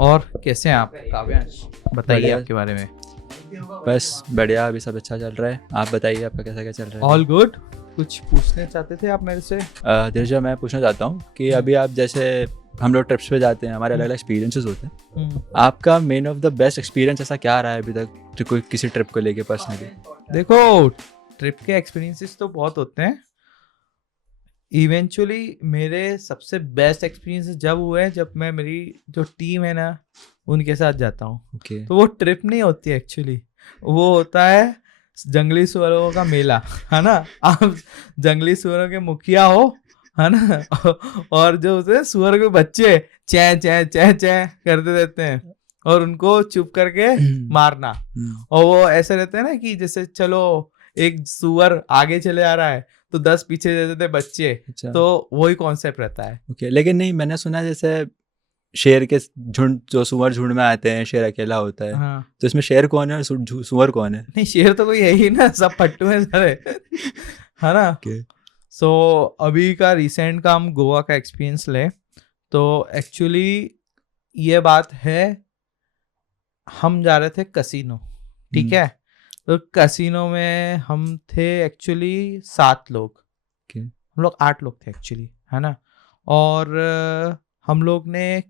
और कैसे हैं आप काव्यांश? बताइए बढ़िया। आपके बारे में। बस बढ़िया, अभी सब अच्छा चल रहा है। आप बताइए आपका कैसा क्या चल रहा है ऑल अभी? गुड। कुछ पूछने चाहते थे आप मेरे से? धीरज, मैं पूछना चाहता हूँ कि अभी आप जैसे हम लोग ट्रिप्स पे जाते हैं, हमारे अलग अलग एक्सपीरियंसेस होते हैं। आपका main of the best experience ऐसा क्या रहा है अभी तक जो कोई किसी ट्रिप को लेके पर्सनली? देखो, ट्रिप के एक्सपीरियंसेस तो बहुत होते हैं। इवेंचुअली मेरे सबसे बेस्ट एक्सपीरियंस जब हुए हैं जब मैं मेरी जो टीम है ना उनके साथ जाता हूँ। ओके। तो वो ट्रिप नहीं होती एक्चुअली, वो होता है जंगली सुअरों का मेला। है ना? आप जंगली सुअरों के मुखिया हो, है ना? और जो उसे सुअर के बच्चे चै चै चै चै करते रहते हैं और उनको चुप करके मारना। और वो ऐसे रहते हैं ना कि जैसे चलो एक सुअर आगे चले आ रहा है तो 10 पीछे दे देते बच्चे। अच्छा। तो वही कॉन्सेप्ट रहता है। ओके, लेकिन नहीं, मैंने सुना जैसे शेर के झुंड, जो सुअर झुंड में आते हैं, शेर अकेला होता है। हाँ, तो इसमें शेर कौन है और सुअर कौन है? नहीं शेर तो कोई है ही ना, सब पट्टू हैं सारे। है ना? ओके। सो अभी का रिसेंट का हम गोवा का एक्सपीरियंस ले तो एक्चुअली ये बात है, हम जा रहे थे कसिनो। ठीक है? तो कसिनो में हम थे एक्चुअली 7 लोग। ओके। हम लोग 8 लोग थे एक्चुअली, है ना? और हम लोग ने,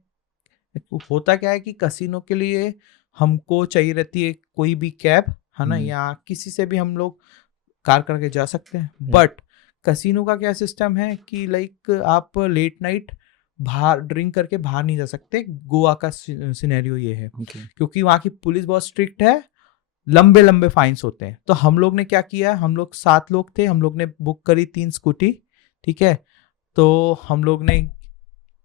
होता क्या है कि कसिनो के लिए हमको चाहिए रहती है कोई भी कैब, है ना? या किसी से भी हम लोग कार करके जा सकते हैं। बट कसिनो का क्या सिस्टम है कि लाइक आप लेट नाइट बाहर ड्रिंक करके बाहर नहीं जा सकते। गोवा का सिनेरियो ये है ओके। क्योंकि वहाँ की पुलिस बहुत स्ट्रिक्ट है, लंबे लंबे फाइन्स होते हैं। तो हम लोग ने क्या किया, हम लोग 7 लोग थे, हम लोग ने बुक करी 3 स्कूटी। ठीक है? तो हम लोग ने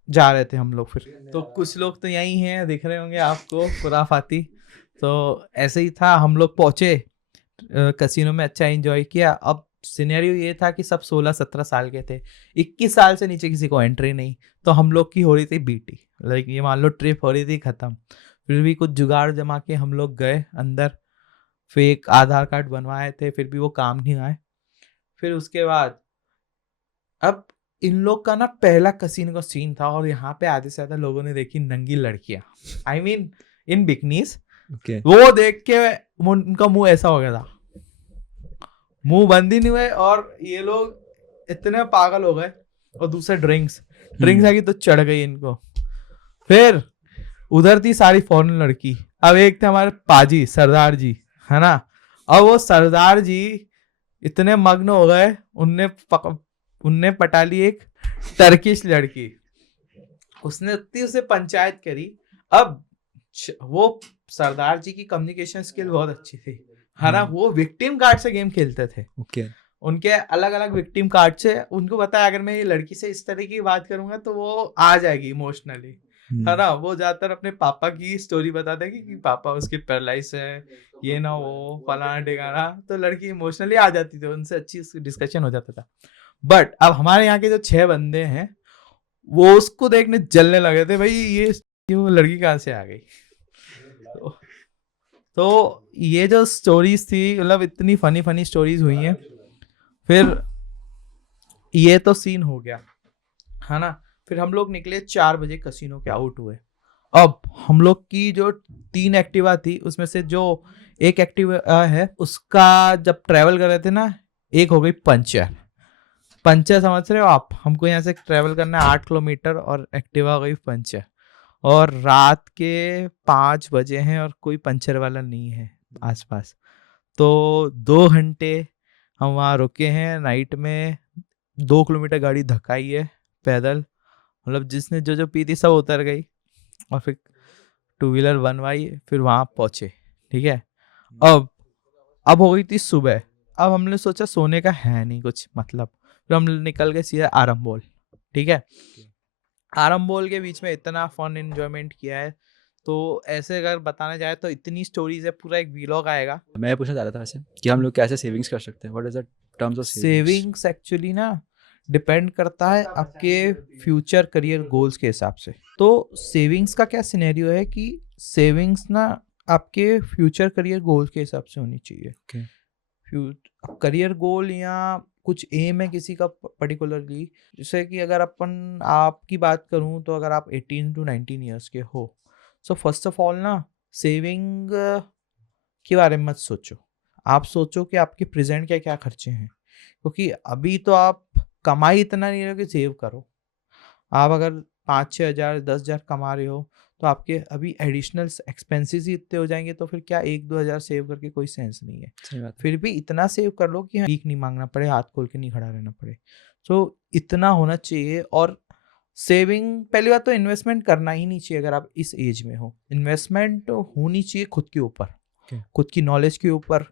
जा रहे थे हम लोग, फिर तो कुछ लोग तो यही हैं, दिख रहे होंगे आपको, खुराफाती। तो ऐसे ही था, हम लोग पहुंचे कसिनो में, अच्छा एंजॉय किया। अब सिनेरियो ये था कि सब 16-17 साल के थे, 21 साल से नीचे किसी को एंट्री नहीं। तो हम लोग की हो रही थी बीटी, लाइक ये मान लो ट्रिप हो रही थी खत्म। फिर भी कुछ जुगाड़ जमा के हम लोग गए अंदर, फेक आधार कार्ड बनवाए थे, फिर भी वो काम नहीं आए। फिर उसके बाद अब इन लोग का ना पहला कसीनो का सीन था और यहाँ पे आधे से ज्यादा लोगों ने देखी नंगी लड़कियां, I mean in bikinis. Okay. वो देख के उनका मुंह ऐसा हो गया था, मुंह बंद ही नहीं हुए और ये लोग इतने पागल हो गए। और दूसरे ड्रिंक्स ड्रिंक्स आएगी तो चढ़ गई इनको। फिर उधर थी सारी फॉरेन लड़की। अब एक थे हमारे पाजी सरदार जी, है ना? अब वो सरदार जी इतने मग्न हो गए, उनने पटा ली एक टर्किश लड़की। उसने इतनी उसे पंचायत करी। अब वो सरदार जी की कम्युनिकेशन स्किल बहुत अच्छी थी, है ना? वो विक्टिम कार्ड से गेम खेलते थे। ओके। उनके अलग अलग विक्टिम कार्ड से उनको बताया अगर मैं ये लड़की से इस तरह की बात करूंगा तो वो आ जाएगी इमोशनली, है ना? वो ज्यादातर अपने पापा की स्टोरी बता देगी कि पापा उसकी पैरालाइज है, ये ना वो फलाना ढिकाना। तो लड़की इमोशनली आ जाती थी, उनसे अच्छी डिस्कशन हो जाता था। बट अब हमारे यहाँ के जो 6 बंदे हैं वो उसको देखने जलने लगे थे, भाई ये वो लड़की कहाँ से आ गई। तो, तो ये जो स्टोरीज थी, मतलब इतनी फनी फनी स्टोरीज हुई हैं। फिर ये तो सीन हो गया, है ना? फिर हम लोग निकले 4 बजे कसिनो के आउट हुए। अब हम लोग की जो 3 एक्टिवा थी उसमें से जो एक एक्टिवा है उसका जब ट्रेवल कर रहे थे ना, एक हो गई पंचर। पंचर समझ रहे हो आप? हमको यहाँ से ट्रेवल करना है 8 किलोमीटर और एक्टिवा हो गई पंचर। और रात के 5 बजे हैं और कोई पंचर वाला नहीं है आसपास। तो 2 घंटे हम वहाँ रुके हैं नाइट में। 2 किलोमीटर गाड़ी धकाई है पैदल, मतलब जिसने जो जो पी थी सब उतर गई। और फिर 2 व्हीलर बनवाई, फिर वहाँ पहुँचे। ठीक है? अब अब हो गई थी सुबह। अब हमने सोचा सोने का है नहीं कुछ मतलब, फिर हम निकल गए सीधा आरंबोल। ठीक है? आरंबोल के बीच में इतना फन एंजॉयमेंट किया है। तो ऐसे अगर बताना जाए तो इतनी स्टोरीज है, पूरा एक वीलॉग आएगा। मैं ये पूछना चाह रहा था वैसे कि हम लोग कैसे सेविंग्स कर सकते हैं, what is the terms of savings? Savings actually ना डिपेंड करता है आपके फ्यूचर करियर गोल्स के हिसाब से। तो सेविंग्स का क्या सिनेरियो है कि सेविंग्स ना आपके फ्यूचर करियर गोल्स के हिसाब से होनी चाहिए। ओके। करियर गोल या कुछ एम है किसी का पर्टिकुलरली, जैसे कि अगर अपन आपकी बात करूं तो अगर आप 18 to 19 ईयर्स के हो सो फर्स्ट ऑफ ऑल ना, सेविंग के बारे में मत सोचो। आप सोचो कि आपके प्रेजेंट क्या क्या खर्चे हैं, क्योंकि अभी तो आप कमाई इतना नहीं रहे कि सेव करो। आप अगर 5-6 हज़ार 10 हज़ार कमा रहे हो, तो आपके अभी एडिशनल एक्सपेंसेस ही इतने हो जाएंगे, तो फिर क्या 1-2 हज़ार सेव करके कोई सेंस नहीं है। सही बात है। फिर भी इतना सेव कर लो कि भीख नहीं मांगना पड़े, हाथ खोल के नहीं खड़ा रहना पड़े। तो इतना होना चाहिए। और सेविंग, पहली बात तो इन्वेस्टमेंट करना ही नहीं चाहिए अगर आप इस एज में हो। इन्वेस्टमेंट होनी चाहिए खुद के ऊपर, Okay. खुद की नॉलेज के ऊपर।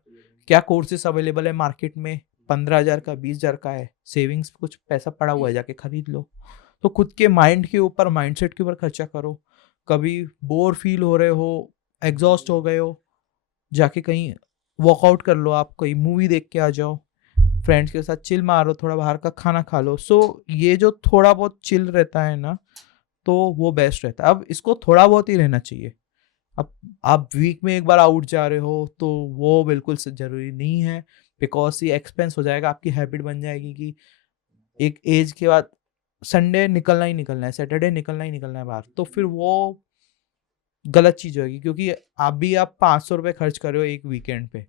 क्या कोर्सेस अवेलेबल है मार्केट में, 15 हज़ार का, 20 हज़ार का है। सेविंग्स कुछ पैसा पड़ा हुआ है, जाके खरीद लो। तो खुद के माइंड के ऊपर, माइंडसेट के ऊपर खर्चा करो। कभी बोर फील हो रहे हो, एग्जॉस्ट हो गए हो, जाके कहीं वर्कआउट कर लो, आप कोई मूवी देख के आ जाओ, फ्रेंड्स के साथ चिल मारो, थोड़ा बाहर का खाना खा लो। सो ये जो थोड़ा बहुत चिल रहता है ना, तो वो बेस्ट रहता है। अब इसको थोड़ा बहुत ही रहना चाहिए। अब आप वीक में एक बार आउट जा रहे हो तो वो बिल्कुल जरूरी नहीं है, बिकॉज ये एक्सपेंस हो जाएगा, आपकी हैबिट बन जाएगी कि एक एज के बाद संडे निकलना ही निकलना है, सैटरडे निकलना ही निकलना है बाहर। तो फिर वो गलत चीज होगी, क्योंकि अभी आप 500 रुपये खर्च कर रहे हो एक वीकेंड पे,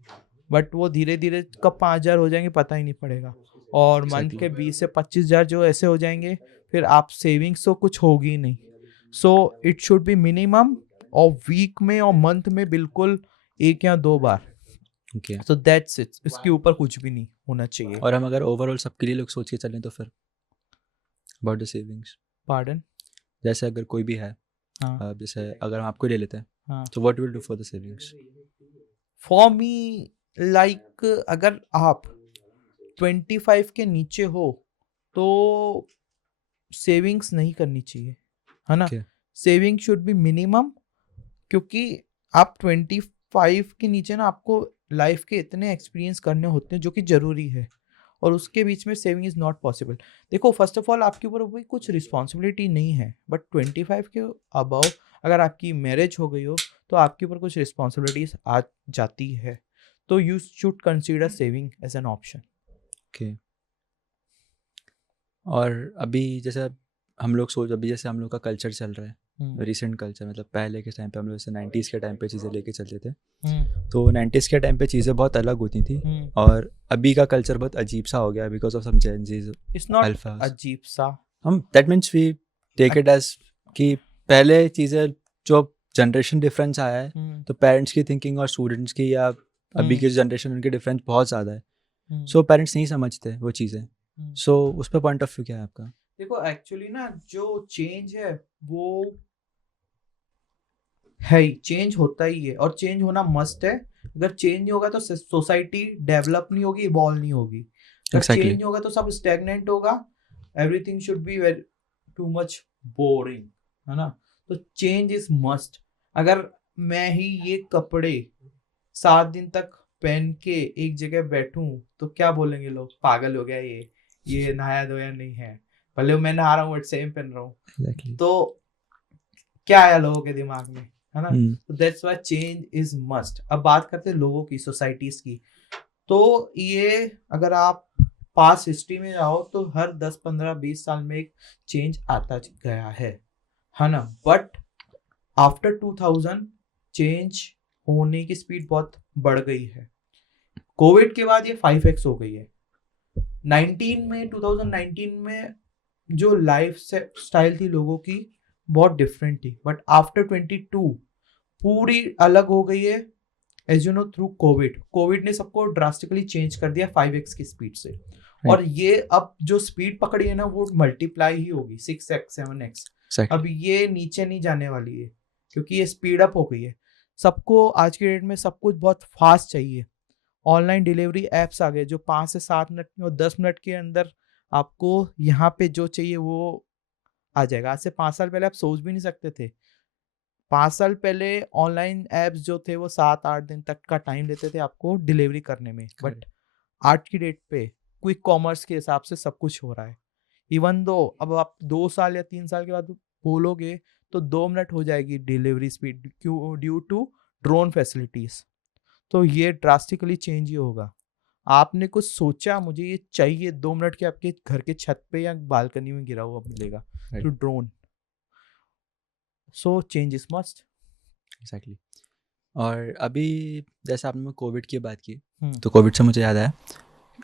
बट वो धीरे धीरे कब 5 हज़ार हो जाएंगे पता ही नहीं पड़ेगा। और मंथ Exactly. के 20 से 25 हज़ार जो ऐसे हो जाएंगे, फिर आप सेविंग्स तो कुछ होगी नहीं। So it should be minimum, और वीक में और मंथ में बिल्कुल 1 या 2 बार। Okay. सो दैट्स इट, इसके ऊपर कुछ भी नहीं होना चाहिए। और हम अगर ओवरऑल सबके लिए लोग सोच के चलें तो फिर अबाउट द सेविंग्स, पार्डन। जैसे अगर कोई भी है, हाँ जैसे अगर हम आपको ले लेते हैं, हाँ। तो what will do for the savings? For me, like अगर आप 25 के नीचे हो तो सेविंग्स नहीं करनी चाहिए, है ना। Okay. Saving should be minimum, क्योंकि आप 25 के नीचे ना, आपको लाइफ के इतने एक्सपीरियंस करने होते हैं जो कि ज़रूरी है, और उसके बीच में सेविंग इज़ नॉट पॉसिबल। देखो, फर्स्ट ऑफ ऑल आपके ऊपर भी कुछ रिस्पॉन्सिबिलिटी नहीं है, बट 25 के अबव अगर आपकी मैरिज हो गई हो तो आपके ऊपर कुछ रिस्पॉन्सिबिलिटीज आ जाती है। तो you should consider saving as an option. Okay. और अभी जैसे हम लोग सोच, अभी जैसे हम लोग का कल्चर चल रहा है, रिसेंट कल्चर, मतलब पहले के टाइम पे हम लोग जैसे 90s के टाइम पे चीज़ें लेके चलते थे, तो 90s के टाइम पे चीज़ें बहुत अलग होती थी, और अभी का कल्चर बहुत अजीब सा हो गया because of some changes, it's not alphas. अजीब सा। हम that means we take it as कि पहले चीज़ें जो जनरेशन डिफरेंस आया है, तो पेरेंट्स की थिंकिंग और स्टूडेंट्स की या अभी की जनरेशन, उनके डिफरेंस बहुत ज़्यादा है। सो पेरेंट्स नहीं समझते वो चीज़ें। सो उस पर पॉइंट ऑफ व्यू क्या है आपका? देखो, एक्चुअली ना, जो चेंज है वो है ही, चेंज होता ही है, और चेंज होना मस्ट है। अगर चेंज नहीं होगा तो सोसाइटी डेवलप नहीं होगी, इवॉल्व नहीं होगी। अगर Exactly. चेंज होगा तो सब स्टैग्नेंट होगा, everything should be very too much boring, है ना। तो चेंज इज मस्ट। अगर मैं ही ये कपड़े 7 दिन तक पहन के एक जगह बैठूं तो क्या बोलेंगे लोग, पागल हो गया ये नहाया धोया नहीं है, भले मैं नहा रहा हूँ बट सेम पहन रहा हूँ। Exactly. तो क्या आया लोगों के दिमाग में, है ना। Hmm. तो that's why change is must. अब बात करते हैं लोगों की, सोसाइटीज की। तो ये अगर आप पास्ट हिस्ट्री में जाओ तो हर 10-15-20 साल में एक चेंज आता गया है ना। बट आफ्टर 2000 चेंज होने की स्पीड बहुत बढ़ गई है। कोविड के बाद ये 5x हो गई है। 2019 में जो लाइफ स्टाइल थी लोगों की बहुत डिफरेंट थी, बट आफ्टर 22 पूरी अलग हो गई है। As you know, through COVID ने सबको ड्रास्टिकली चेंज कर दिया 5x की स्पीड से। और ये अब जो स्पीड पकड़ी है ना, वो मल्टीप्लाई ही होगी 6x 7x। Exactly. अब ये नीचे नहीं जाने वाली है, क्योंकि ये स्पीड अप हो गई है। सबको आज के डेट में सब कुछ बहुत फास्ट चाहिए। ऑनलाइन डिलीवरी एप्स आ गए जो 5 से 7 मिनट में और 10 मिनट के अंदर आपको यहाँ पे जो चाहिए वो आ जाएगा। आज से 5 साल पहले आप सोच भी नहीं सकते थे। 5 साल पहले ऑनलाइन एप्स जो थे वो 7-8 दिन तक का टाइम लेते थे आपको डिलीवरी करने में, बट आज की डेट पे क्विक कॉमर्स के हिसाब से सब कुछ हो रहा है। इवन दो अब आप 2 साल या 3 साल के बाद बोलोगे तो 2 मिनट हो जाएगी डिलीवरी स्पीड, क्यों? Due to drone facilities. तो ये ड्रास्टिकली चेंज ही होगा। आपने कुछ सोचा मुझे ये चाहिए, 2 मिनट के आपके घर के छत पे या बालकनी में गिरा हुआ मिलेगा through drone. So change is must. Exactly. और अभी जैसे आपने कोविड की बात की, हम्म। तो कोविड से मुझे याद आया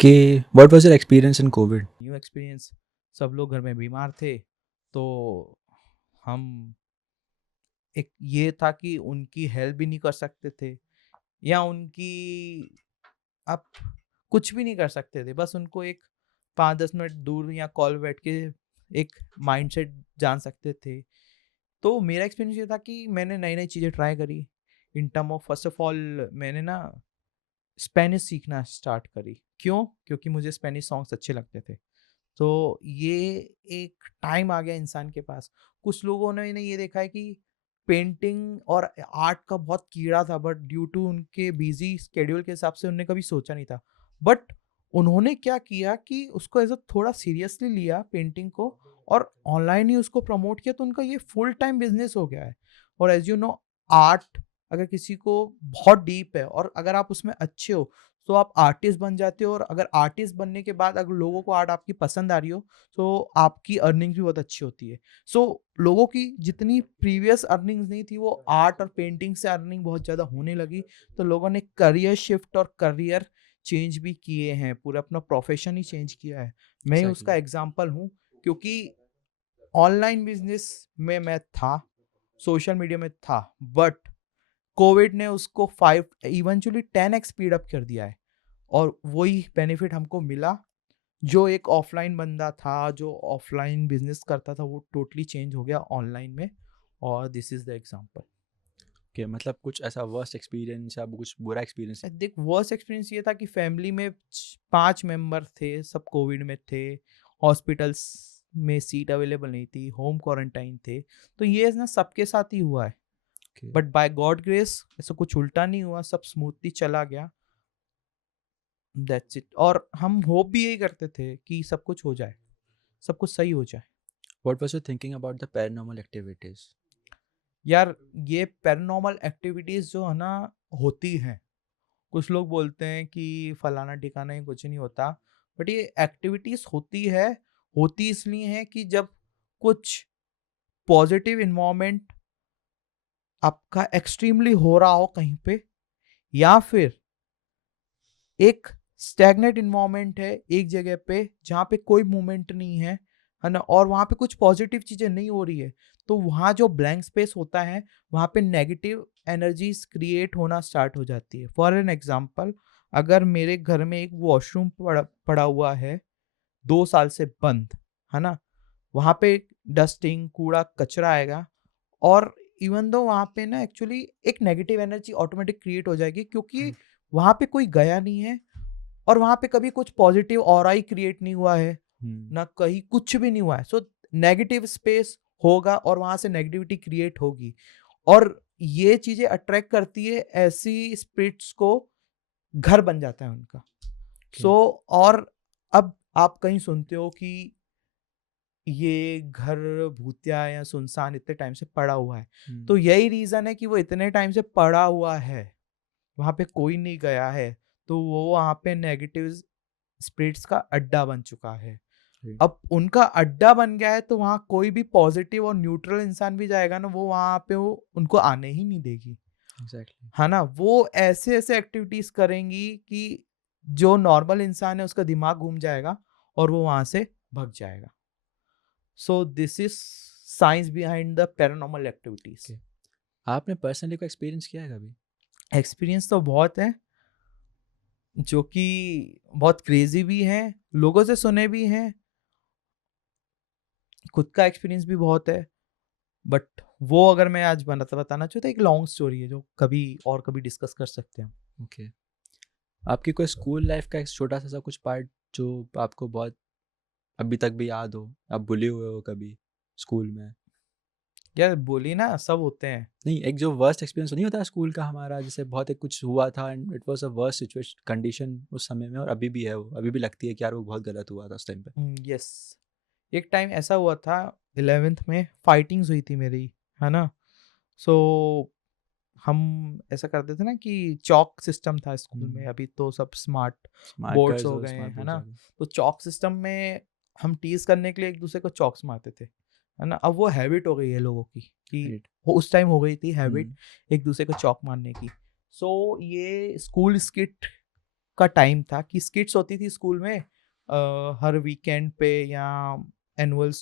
कि what was your experience in Covid? New experience, सब लोग घर में बीमार थे, तो हम, एक ये था कि उनकी हेल्प भी नहीं कर सकते थे, या उनकी, आप कुछ भी नहीं कर सकते थे, बस उनको एक 5-10 मिनट दूर या कॉल बैठ के एक माइंडसेट जान सकते थे। तो मेरा एक्सपीरियंस ये था कि मैंने नई नई चीज़ें ट्राई करी। In term of, first of all मैंने ना स्पेनिश सीखना स्टार्ट करी। क्यों? क्योंकि मुझे स्पेनिश सॉन्ग्स अच्छे लगते थे। तो ये एक टाइम आ गया इंसान के पास। कुछ लोगों ने ये देखा है कि पेंटिंग और आर्ट का बहुत कीड़ा था, बट ड्यू टू उनके बिजी स्केड्यूल के हिसाब से उन्होंने कभी सोचा नहीं था। बट उन्होंने क्या किया कि उसको एज अ थोड़ा सीरियसली लिया पेंटिंग को, और ऑनलाइन ही उसको प्रमोट किया, तो उनका ये फुल टाइम बिजनेस हो गया है। और एज यू नो, आर्ट अगर किसी को बहुत डीप है और अगर आप उसमें अच्छे हो, तो आप आर्टिस्ट बन जाते हो। और अगर आर्टिस्ट बनने के बाद अगर लोगों को आर्ट आपकी पसंद आ रही हो, तो आपकी अर्निंग भी बहुत अच्छी होती है। सो लोगों की जितनी प्रीवियस अर्निंग्स नहीं थी, वो आर्ट और पेंटिंग से अर्निंग बहुत ज़्यादा होने लगी। तो लोगों ने करियर शिफ्ट और करियर चेंज भी किए हैं, पूरा अपना प्रोफेशन ही चेंज किया है। मैं ही उसका एग्जैक्टली। एग्जाम्पल हूँ, क्योंकि ऑनलाइन बिजनेस में मैं था, सोशल मीडिया में था, बट कोविड ने उसको 5 इवेंचुअली 10x स्पीड अप कर दिया है। और वही बेनिफिट हमको मिला। जो एक ऑफलाइन बंदा था, जो ऑफलाइन बिजनेस करता था, वो टोटली चेंज हो गया ऑनलाइन में। और दिस इज द एग्जांपल। कि मतलब कुछ ऐसा वर्स्ट एक्सपीरियंस या कुछ बुरा एक्सपीरियंस? देख, वर्स्ट एक्सपीरियंस ये था कि फैमिली में 5 मेंबर थे, सब कोविड में थे, हॉस्पिटल्स में सीट अवेलेबल नहीं थी, होम क्वारंटाइन थे। तो ये ना सबके साथ ही हुआ है। Okay. But by God grace ऐसा कुछ उल्टा नहीं हुआ, सब स्मूथली चला गया। That's it. और हम होप भी यही करते थे कि सब कुछ हो जाए, सब कुछ सही हो जाए। What was your thinking about the paranormal activities? यार, ये पैरानॉर्मल एक्टिविटीज जो है ना, होती हैं। कुछ लोग बोलते हैं कि फलाना ठिकाना ही कुछ नहीं होता, बट ये एक्टिविटीज होती है। होती इसलिए है कि जब कुछ पॉजिटिव इन्वायरमेंट आपका एक्सट्रीमली हो रहा हो कहीं पे, या फिर एक स्टैग्नेट इन्वायरमेंट है एक जगह पे जहाँ पे कोई मूवमेंट नहीं है ना, और वहाँ पे कुछ पॉजिटिव चीजें नहीं हो रही है, तो वहाँ जो ब्लैंक स्पेस होता है, वहाँ पे नेगेटिव एनर्जीज क्रिएट होना स्टार्ट हो जाती है। फॉर एन एग्जांपल, अगर मेरे घर में एक वॉशरूम पड़ा हुआ है 2 साल से बंद, है ना, वहाँ पे डस्टिंग, कूड़ा कचरा आएगा, और इवन दो वहाँ पे ना एक्चुअली एक नेगेटिव एनर्जी ऑटोमेटिक क्रिएट हो जाएगी, क्योंकि वहाँ पे कोई गया नहीं है, और वहाँ पे कभी कुछ पॉजिटिव ऑरा ही क्रिएट नहीं हुआ है, ना कहीं कुछ भी नहीं हुआ है। सो नेगेटिव स्पेस होगा और वहाँ से नेगेटिविटी क्रिएट होगी, और ये चीजें अट्रैक्ट करती है ऐसी स्पिरिट्स को, घर बन जाता है उनका। सो और अब आप कहीं सुनते हो कि ये घर भूतिया या सुनसान इतने टाइम से पड़ा हुआ है, तो यही रीजन है कि वो इतने टाइम से पड़ा हुआ है, वहां पे कोई नहीं गया है, तो वो वहां पे नेगेटिव स्पिरिट्स का अड्डा बन चुका है। अब उनका अड्डा बन गया है, तो वहां कोई भी पॉजिटिव और न्यूट्रल इंसान भी जाएगा ना, वो वहां पे वो उनको आने ही नहीं देगी। Exactly. है ना, वो ऐसे ऐसे एक्टिविटीज करेंगी कि जो नॉर्मल इंसान है उसका दिमाग घूम जाएगा और वो वहां से भग जाएगा। So this is science behind the paranormal activities. Okay. आपने पर्सनली कोई एक्सपीरियंस किया है कभी? एक्सपीरियंस तो बहुत है, जो कि बहुत क्रेजी भी है, लोगों से सुने भी हैं, खुद का एक्सपीरियंस भी बहुत है। बट वो अगर मैं आज बताना चाहूँ तो एक लॉन्ग स्टोरी है, जो कभी और कभी डिस्कस कर सकते हैं। ओके। आपकी कोई स्कूल लाइफ का एक छोटा सा कुछ पार्ट जो आपको बहुत अभी तक भी याद हो, आप भूले हुए हो कभी स्कूल में? यार बोली ना, सब होते हैं। नहीं, एक जो वर्स्ट एक्सपीरियंस नहीं होता स्कूल का हमारा, जैसे बहुत एक कुछ हुआ था and it was a worst situation condition उस समय में, और अभी भी है, वो अभी भी लगती है कि यार वो बहुत गलत हुआ था उस टाइम पे। यस, एक टाइम ऐसा हुआ था, 11th में फाइटिंग्स हुई थी मेरी, है ना। सो हम ऐसा करते थे ना कि चॉक सिस्टम था स्कूल में, अभी तो सब स्मार्ट बोर्ड्स मार्कर्स हो और गए हैं, स्मार्ट है बोर्ड्स ना। आ गए। तो चॉक सिस्टम में हम टीज करने के लिए एक दूसरे को चॉक्स मारते थे, है ना। अब वो हैबिट हो गई है लोगों की कि Right. वो उस टाइम हो गई थी हैबिट हम्म, एक दूसरे को चौक मारने की। सो ये स्कूल स्किट का टाइम था कि स्किट्स होती थी स्कूल में हर वीकेंड पे या एनुअल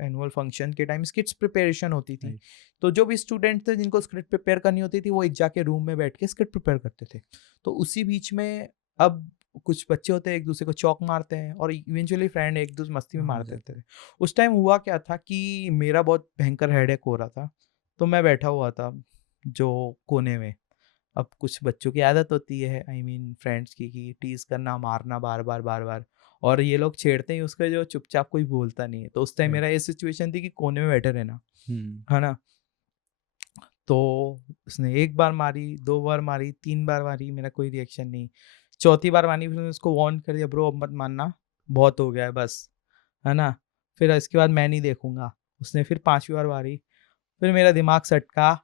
एनुअल फंक्शन के टाइम स्किट्स प्रिपरेशन होती थी। Right. तो जो भी स्टूडेंट थे जिनको स्क्रिप्ट प्रिपेयर करनी होती थी वो एक जाके रूम में बैठ के स्क्रिप्ट प्रिपेयर करते थे। तो उसी बीच में अब कुछ बच्चे होते हैं एक दूसरे को चौक मारते हैं और इवेंचुअली फ्रेंड एक दूसरे मस्ती में हो मार जाता देते थे। उस टाइम हुआ क्या था कि मेरा बहुत भयंकर हेडेक हो रहा था, तो मैं बैठा हुआ था जो कोने में। अब कुछ बच्चों की आदत होती है आई मीन फ्रेंड्स की कि टीज करना मारना बार बार बार बार, और ये लोग छेड़ते ही उसका जो चुपचाप कोई बोलता नहीं है। तो उस टाइम Right. मेरा ये सिचुएशन थी कि कोने में बैठे रहना, हम्म, है ना। तो उसने एक बार मारी, दो बार मारी, तीन बार मारी, मेरा कोई रिएक्शन नहीं। चौथी बार मारी, फिर उसको वार्न कर दिया ब्रो अब मत मारना, बहुत हो गया है बस, है ना। फिर इसके बाद मैं नहीं देखूंगा। उसने फिर पांचवी बार मारी, फिर मेरा दिमाग सटका।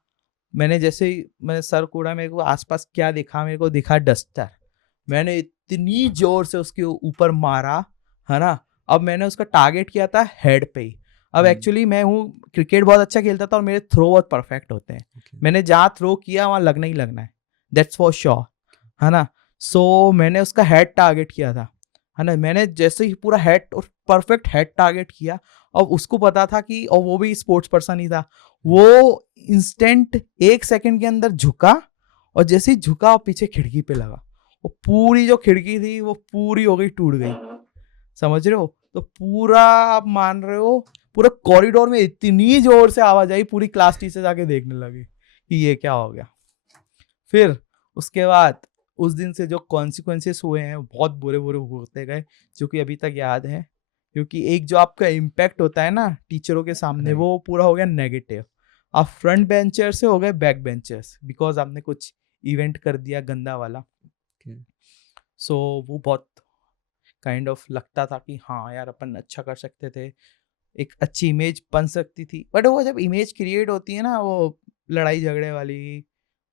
मैंने जैसे ही मैंने सर कूड़ा, मेरे को आसपास क्या दिखा, मेरे को दिखा डस्टर। मैंने इतनी जोर से उसके ऊपर मारा, है ना। अब मैंने उसका टारगेट किया था हेड पे ही। अब हम्म, एक्चुअली मैं हूँ क्रिकेट बहुत अच्छा खेलता था और मेरे थ्रो बहुत परफेक्ट होते हैं। okay. मैंने जहाँ थ्रो किया वहाँ लगना ही लगना है, दैट्स फॉर श्योर, है ना। सो मैंने उसका हेड टारगेट किया था, है ना। मैंने जैसे ही पूरा हेड और परफेक्ट हेड टारगेट किया, और उसको पता था कि, और वो भी स्पोर्ट्स पर्सन ही था, वो इंस्टेंट एक सेकंड के अंदर झुका, और जैसे ही झुका वो पीछे खिड़की पे लगा। वो पूरी जो खिड़की थी वो पूरी हो गई, टूट गई, समझ रहे हो। तो पूरा आप मान रहे हो, पूरा कॉरिडोर में इतनी जोर से आवाज आई, पूरी क्लास टीचर जाके देखने लगे कि ये क्या हो गया। फिर उसके बाद उस दिन से जो कॉन्सिक्वेंसेस हुए हैं बहुत बुरे बुरे होते गए, जो कि अभी तक याद है। क्योंकि एक जो आपका इम्पैक्ट होता है ना टीचरों के सामने, Right. वो पूरा हो गया नेगेटिव। आप फ्रंट बेंचर से हो गए बैक बेंचर्स, बिकॉज आपने कुछ इवेंट कर दिया गंदा वाला। Okay. सो वो बहुत काइंड ऑफ लगता था कि हाँ यार अपन अच्छा कर सकते थे, एक अच्छी इमेज बन सकती थी। बट वो जब इमेज क्रिएट होती है ना, वो लड़ाई झगड़े वाली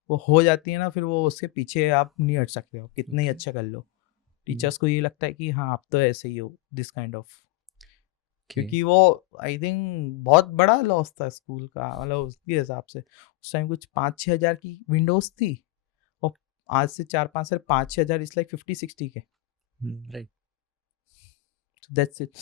वो हो जाती है ना, फिर वो उसके पीछे आप नहीं हट सकते हो कितने ही Okay. अच्छा कर लो। हम्म, टीचर्स को ये लगता है कि हाँ आप तो ऐसे ही हो, दिस काइंड ऑफ। okay. क्योंकि वो आई थिंक बहुत बड़ा लॉस था स्कूल का, मतलब उसके हिसाब से उस टाइम कुछ 5-6 हज़ार की विंडोज थी, और आज से 4-5 साल 5-6 हज़ार इज लाइक 50-60 के। Right. That's it.